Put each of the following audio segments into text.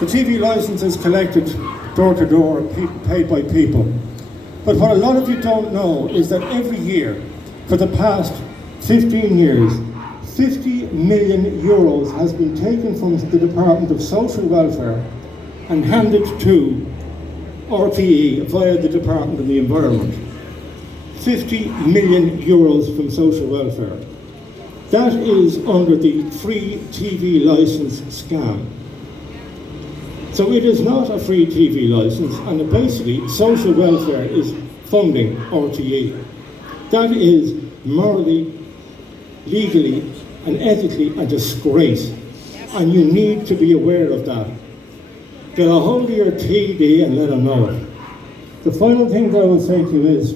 The TV licence is collected door to door, paid by people. But what a lot of you don't know is that every year, for the past 15 years, 50 million euros has been taken from the Department of Social Welfare and handed to RTE via the Department of the Environment. 50 million euros from social welfare. That is under the free TV licence scam. So it is not a free TV licence, and basically social welfare is funding RTE. That is morally, legally and ethically a disgrace, and you need to be aware of that. Get a hold of your TD and let them know it. The final thing that I will say to you is,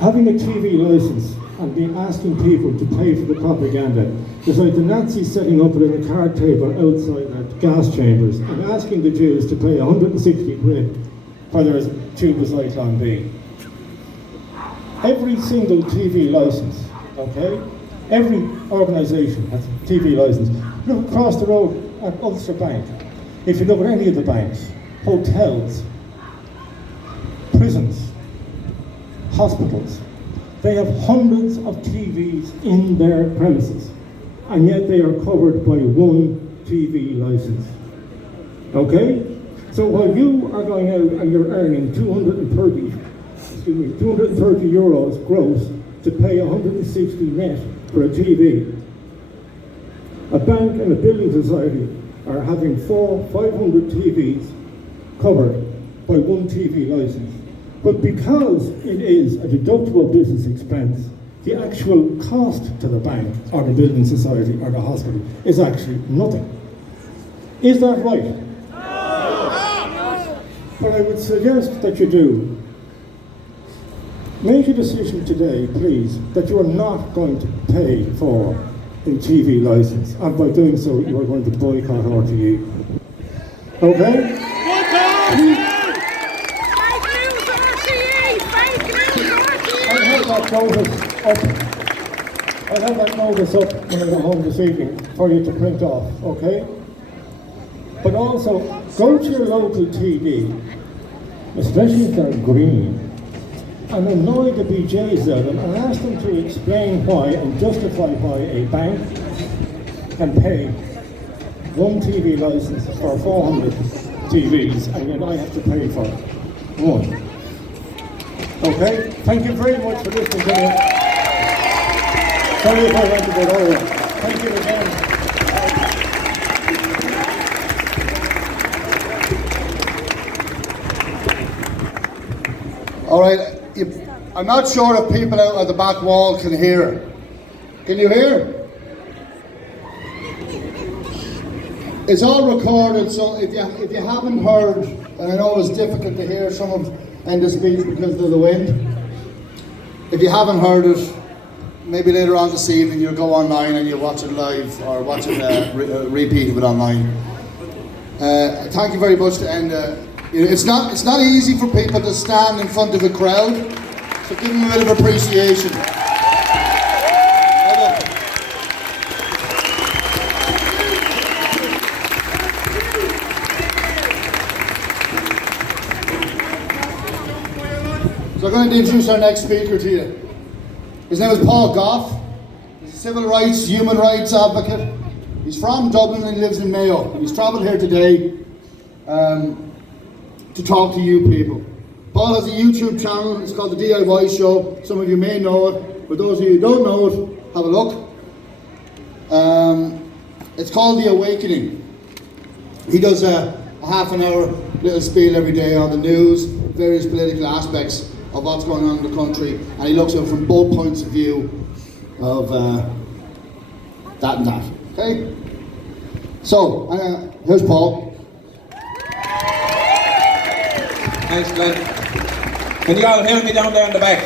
having a TV licence and being asking people to pay for the propaganda is like the Nazis setting up a card table outside their gas chambers and asking the Jews to pay 160 quid for their tube of Zyklon B. Every single TV licence, okay? Every organisation has a TV licence. Look across the road at Ulster Bank. If you look at any of the banks, hotels, prisons, hospitals, they have hundreds of TVs in their premises, and yet they are covered by one TV licence. Okay? So while you are going out and you're earning 230 euros gross to pay 160 net for a TV, a bank and a building society are having 500 TVs covered by one TV licence. But because it is a deductible business expense, the actual cost to the bank or the building society or the hospital is actually nothing. Is that right? No. But I would suggest that you do. Make a decision today, please, that you are not going to pay for a TV licence, and by doing so, you are going to boycott RTE. Okay? I'll have that notice up when I go home this evening for you to print off, okay? But also, go to your local TD, especially if they're green, and annoy the BJs out of them and ask them to explain why and justify why a bank can pay one TV licence for 400 TVs and then I have to pay for one. Okay? Thank you very much for listening to me. Sorry if I went a bit over. Thank you again. All right. I'm not sure if people out at the back wall can hear. Can you hear? It's all recorded, so if you haven't heard, and I know it's difficult to hear some of Enda's speech because of the wind. If you haven't heard it, maybe later on this evening you'll go online and you'll watch it live or watch it repeat of it online. Thank you very much to Enda. It's not easy for people to stand in front of a crowd, so give them a bit of appreciation. So I'm going to introduce our next speaker to you. His name is Paul Goff. He's a civil rights, human rights advocate. He's from Dublin and lives in Mayo. He's travelled here today to talk to you people. Paul has a YouTube channel. It's called The DIY Show. Some of you may know it. For those of you who don't know it, have a look. It's called The Awakening. He does a half an hour little spiel every day on the news, various political aspects of what's going on in the country, and he looks at it from both points of view of that and that. Okay? So, here's Paul. Thanks, Glenn. Can you all hear me down there in the back?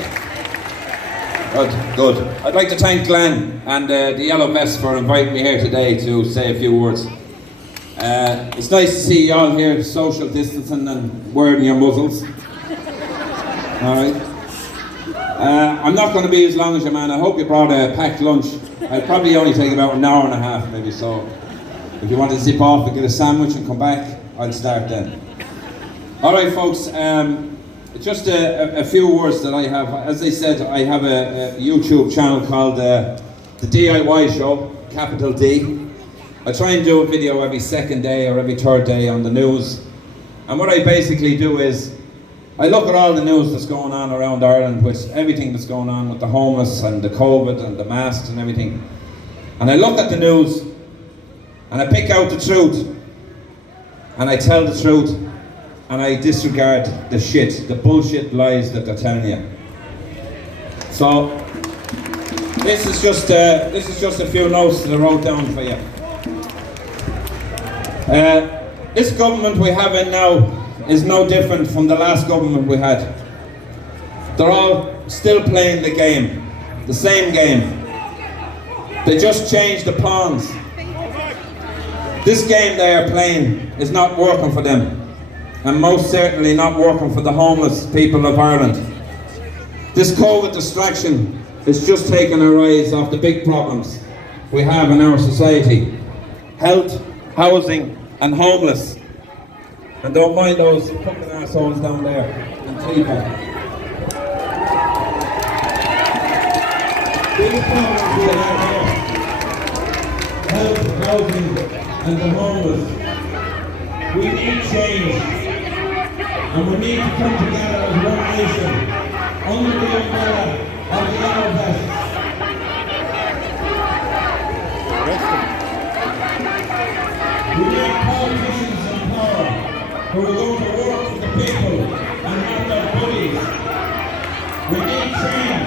Good. I'd like to thank Glenn and the Yellow Vest for inviting me here today to say a few words. It's nice to see you all here social distancing and wearing your muzzles. Alright. I'm not going to be as long as you, man. I hope you brought a packed lunch. I'll probably only take about an hour and a half, maybe so. If you want to zip off and get a sandwich and come back, I'll start then. Alright folks, just a few words that I have. As I said, I have a YouTube channel called The DIY Show, capital D. I try and do a video every second day or every third day on the news. And what I basically do is, I look at all the news that's going on around Ireland, with everything that's going on with the homeless and the COVID and the masks and everything. And I look at the news and I pick out the truth and I tell the truth and I disregard the shit, the bullshit lies that they're telling you. So this is just a few notes that I wrote down for you. This government we have in now is no different from the last government we had. They're all still playing the game, the same game. They just changed the pawns. This game they are playing is not working for them, and most certainly not working for the homeless people of Ireland. This COVID distraction is just taking our eyes off the big problems we have in our society. Health, housing and homeless. And don't mind those fucking assholes down there in Antigua. Big problems we have here. Health, housing and the homeless. We need change. And we need to come together as one nation under the umbrella of the Yellow Vests. We need politicians in power who are going to work for the people and not their buddies. We need change.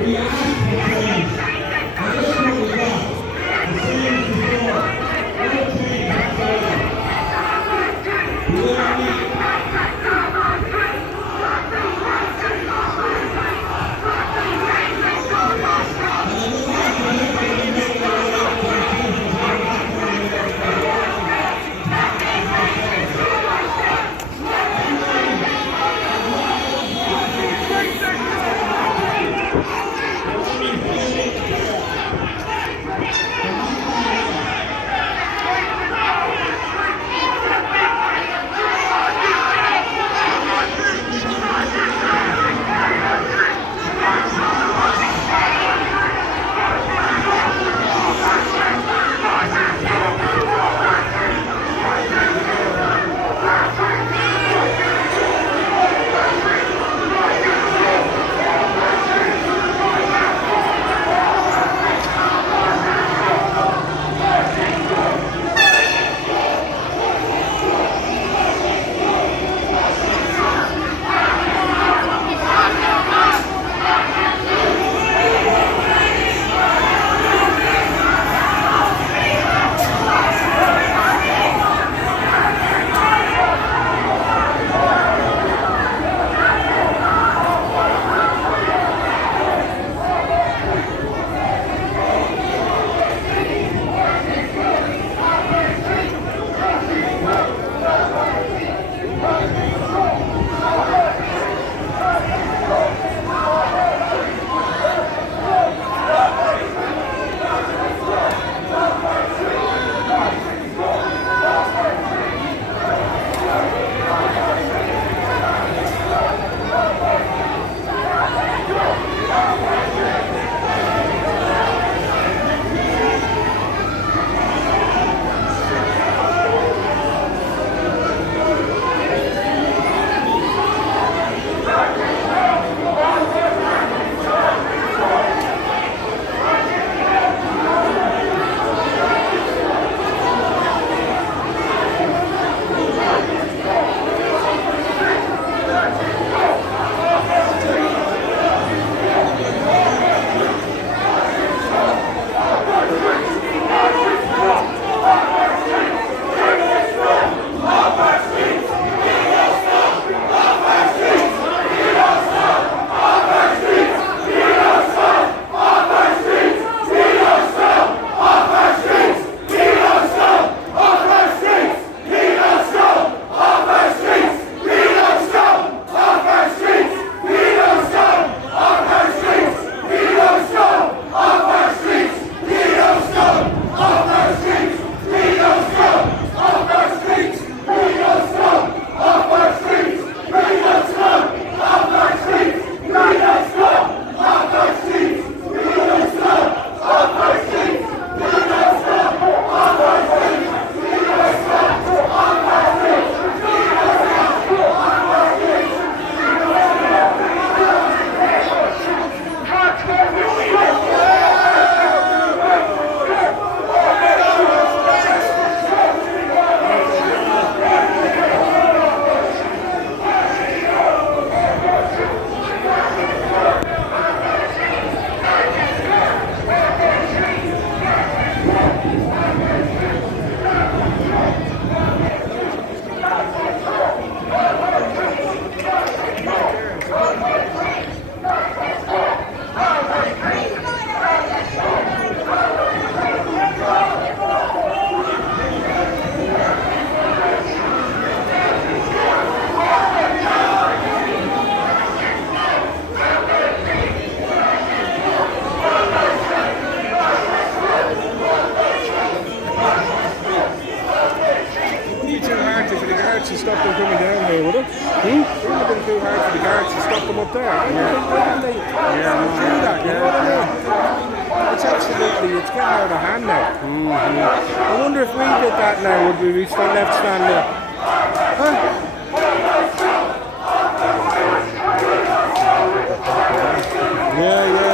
We ask for change. And this is what we got. The same as before. No change whatsoever. We don't need too hard for the guards to stop them up there. Why wouldn't they do that? You know what I mean? It's absolutely, it's getting out of hand now. I wonder if we did that now, would we be still left standing? Huh? Yeah.